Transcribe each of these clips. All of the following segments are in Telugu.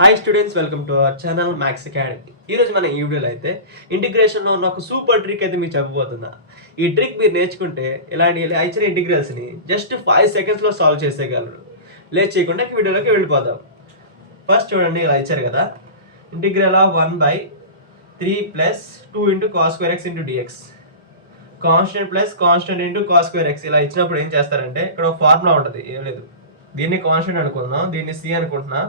Hi students, welcome to our channel maths academy. ఈరోజు మన ఈ వీడియోలో అయితే ఇంటిగ్రేషన్లో ఉన్న ఒక సూపర్ ట్రిక్ అయితే మీకు చెప్పబోతున్నా. ఈ ట్రిక్ మీరు నేర్చుకుంటే ఇలాంటి ఇచ్చిన ఇంటిగ్రల్స్ని జస్ట్ 5 సెకండ్స్లో సాల్వ్ చేసేయగలరు. లేట్ చేయకుండా వీడియోలోకి వెళ్ళిపోదాం. ఫస్ట్ చూడండి, ఇలా ఇచ్చారు కదా, integral of 1/3 plus 2 into cos square x into dx, constant plus constant into cos square X. ఇలా ఇచ్చినప్పుడు ఏం చేస్తారంటే ఇక్కడ ఒక ఫార్ములా ఉంటుంది, ఏం లేదు, దీన్ని కాన్స్టెంట్ అనుకుందాం, దీన్ని సి అనుకుంటున్నా,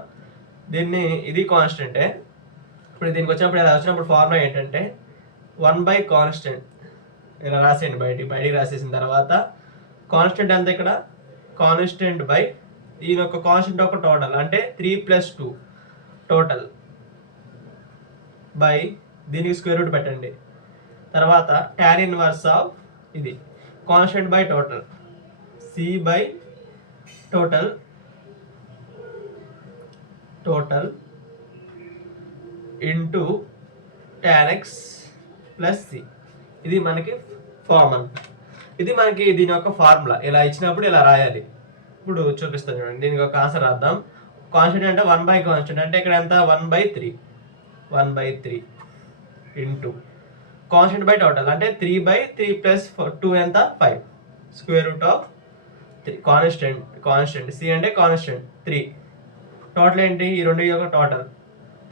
దీన్ని ఇది కాన్స్టెంటే. ఇప్పుడు దీనికి వచ్చినప్పుడు ఇలా వచ్చినప్పుడు ఫార్ములా ఏంటంటే 1/కాన్స్టెంట్ ఇలా రాసేయండి, బయటికి రాసేసిన తర్వాత కాన్స్టెంట్ ఎంత ఇక్కడ, కాన్స్టెంట్ బై దీని ఒక కాన్స్టెంట్ ఒక టోటల్ అంటే 3 + 2 టోటల్ బై దీనికి స్క్వేర్ రూట్ పెట్టండి. తర్వాత tan ఇన్వర్స్ ఆఫ్ ఇది constant by total c by total into tan x plus C. ఇది మనకి ఫార్ములా, ఇది మనకి దీని యొక్క ఫార్ములా. ఇలా ఇచ్చినప్పుడు ఇలా రాయాలి. ఇప్పుడు చూపిస్తాను చూడండి, దీనికి ఒక ఆన్సర్ రాద్దాం. కాన్స్టెంట్ అంటే 1/కాన్స్టెంట్ అంటే ఇక్కడ ఎంత 1/3 ఇంటూ కాన్స్టెంట్ బై టోటల్ అంటే 3/3 ప్లస్ 2 ఎంత 5 square root of 3 constant c అంటే కాన్స్టెంట్ 3 టోటల్ ఏంటి, ఈ రెండు యొక్క టోటల్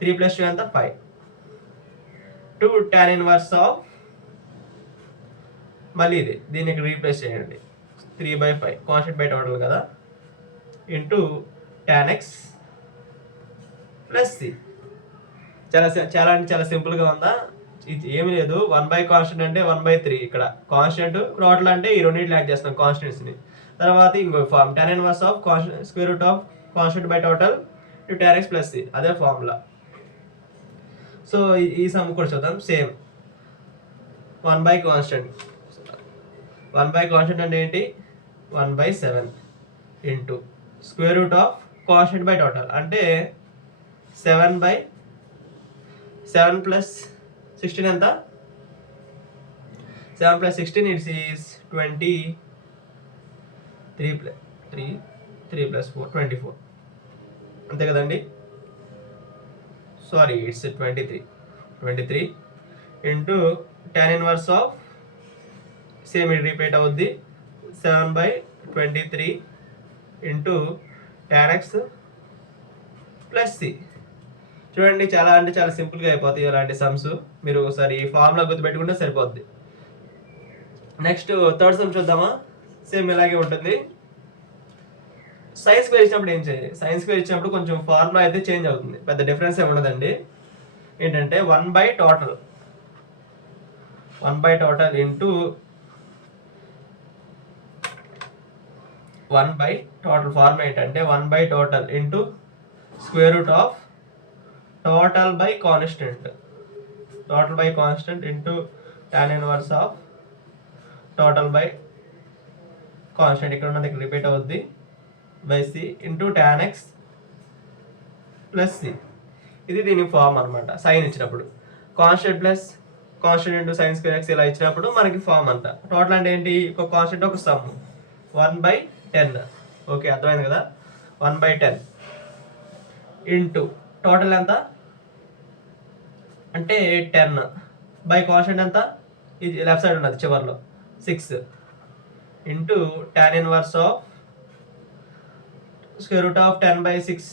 3 + 2 ఎంత 5 2 tan ఇన్వర్స్ ఆఫ్ మళ్ళీ ఇది దీన్ని ఇక్కడ రీప్లేస్ చేయండి 3/5 కాన్స్టెంట్ బై టోటల్ కదా into tan x plus c. చాలా అంటే చాలా సింపుల్గా ఉందా, ఇది ఏమి లేదు. 1/కాన్స్టెంట్ అంటే 1/3, ఇక్కడ కాన్స్టెంట్ టోటల్ అంటే ఈ రెండింటి యాడ్ చేస్తాం కాన్స్టెంట్స్ని. తర్వాత ఇంకో form tan inverse of square root of constant by total tan x plus c, అదే ఫార్ములా. సో ఈ సమ్ కూడా చూద్దాం. సేమ్ 1/కాన్స్టెంట్ అంటే ఏంటి 1/7 into square root of constant by total అంటే 7 ప్లస్ 16 ఎంత 7 ప్లస్ 16 ఇట్స్ ఈస్ 23 ప్లస్ 4 24 అంతే కదండి. Sorry, it's 23 into tan inverse of same ఇది రిపీట్ అవుద్ది 7/23 into tan x plus c. చూడండి, చాలా అంటే చాలా సింపుల్గా అయిపోతాయి ఇలాంటి సమ్స్. మీరు ఒకసారి ఈ ఫార్ములా గుర్తుపెట్టుకుంటే సరిపోద్ది. నెక్స్ట్ థర్డ్ సమ్ చూద్దామా. సేమ్ ఇలాగే ఉంటుంది. సైన్స్ స్క్వేర్ ఇచ్చినప్పుడు ఏం చేయాలి, సైన్స్ స్క్వేర్ ఇచ్చినప్పుడు కొంచెం ఫార్ములా అయితే చేంజ్ అవుతుంది, పెద్ద డిఫరెన్స్ ఏమి ఉండదండి. ఏంటంటే 1/టోటల్ ఇంటూ 1/టోటల్ ఫార్ములా ఏంటంటే 1/టోటల్ into square root of total by constant into tan inverse of total by constant, ఇక్కడ ఉన్నది ఇక్కడ రిపీట్ అవుద్ది by C into tan x plus C. ఇది దీని ఫార్మ్ అనమాట. సైన్ ఇచ్చినప్పుడు constant into sine square X ఇలా ఇచ్చినప్పుడు మనకి ఫార్మ్ అంట. టోటల్ అంటే ఏంటి, ఒక కాన్స్టెంట్ ఒక సమ్ 1/10. ఓకే, అర్థమైంది కదా. 1/10 ఇంటూ టోటల్ ఎంత అంటే 10 బై కాన్స్టెంట్ ఎంత, ఇది లెఫ్ట్ సైడ్ ఉన్నది చివరిలో 6 into tan inverse of square root of 10/6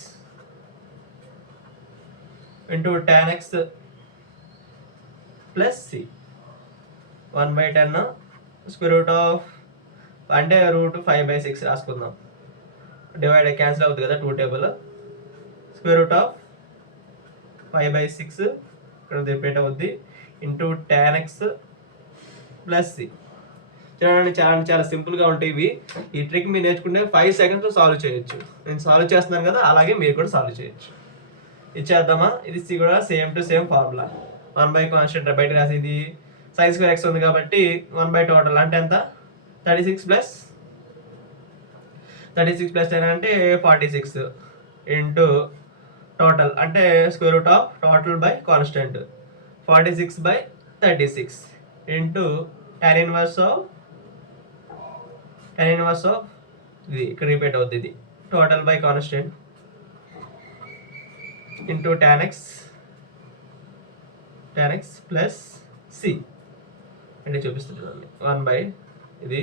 into tan x plus c. 1/10 square root of అంటే రూట్ 5/6 రాసుకుందాం, డివైడ్ క్యాన్సిల్ అవుతుంది కదా 2 టేబుల్, స్క్వేర్ రూట్ ఆఫ్ 5/6 ఇక్కడ రిపీట్ అవుద్ది into tan x plus c. చూడండి, చాలా సింపుల్గా ఉంటాయి ఇవి. ఈ ట్రిక్ మీరు నేర్చుకుంటే 5 సెకండ్స్లో సాల్వ్ చేయొచ్చు. నేను సాల్వ్ చేస్తున్నాను కదా, అలాగే మీరు కూడా సాల్వ్ చేయొచ్చు. ఇచ్చేద్దామా, ఇది సి కూడా సేమ్ టు సేమ్ ఫార్ములా. 1/కాన్స్టెంట్ బయట రాసి ఇది సైన్ స్క్వేర్ ఎక్స్ ఉంది కాబట్టి 1/టోటల్ అంటే ఎంత 36 ప్లస్ 10 అంటే 46 ఇంటూ టోటల్ అంటే square root of total by constant 46/36 into tan inverse of ఇది ఇక్కడ రిపీట్ అవుతుంది, ఇది total by constant into tan x plus c అంటే చూపిస్తున్నాను 1 ఇది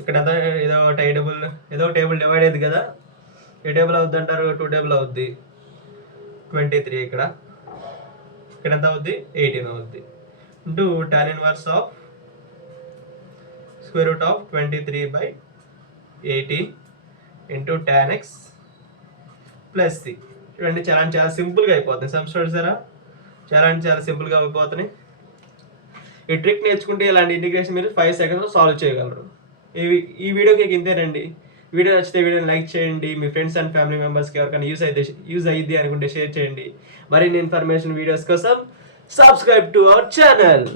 ఇక్కడ ఏదో టేబుల్ డివైడ్ అయింది కదా, ఏ టేబుల్ అవుద్ది అంటారు? 2 టేబుల్ అవుద్ది. 23 ఇక్కడ ఎంత అవుద్ది? 18 అవుద్ది. Into tan inverse of square root of 23/18 into tan x plus c. చూడండి చాలా సింపుల్గా అయిపోతుంది. సమ్ చూసారా, చాలా సింపుల్గా అయిపోతున్నాయి. ఈ ట్రిక్ నేర్చుకుంటే ఇలాంటి ఇంటిగ్రేషన్ మీరు 5 సెకండ్స్లో సాల్వ్ చేయగలరు. ఈ వీడియోకి ఇంతేనండి. వీడియో నచ్చితే వీడియోని లైక్ చేయండి. మీ ఫ్రెండ్స్ అండ్ ఫ్యామిలీ మెంబర్స్కి ఎవరికైనా యూజ్ అయ్యిద్ది అనుకుంటే షేర్ చేయండి. మరిన్ని ఇన్ఫర్మేషన్ వీడియోస్ కోసం సబ్స్క్రైబ్ టు అవర్ ఛానల్.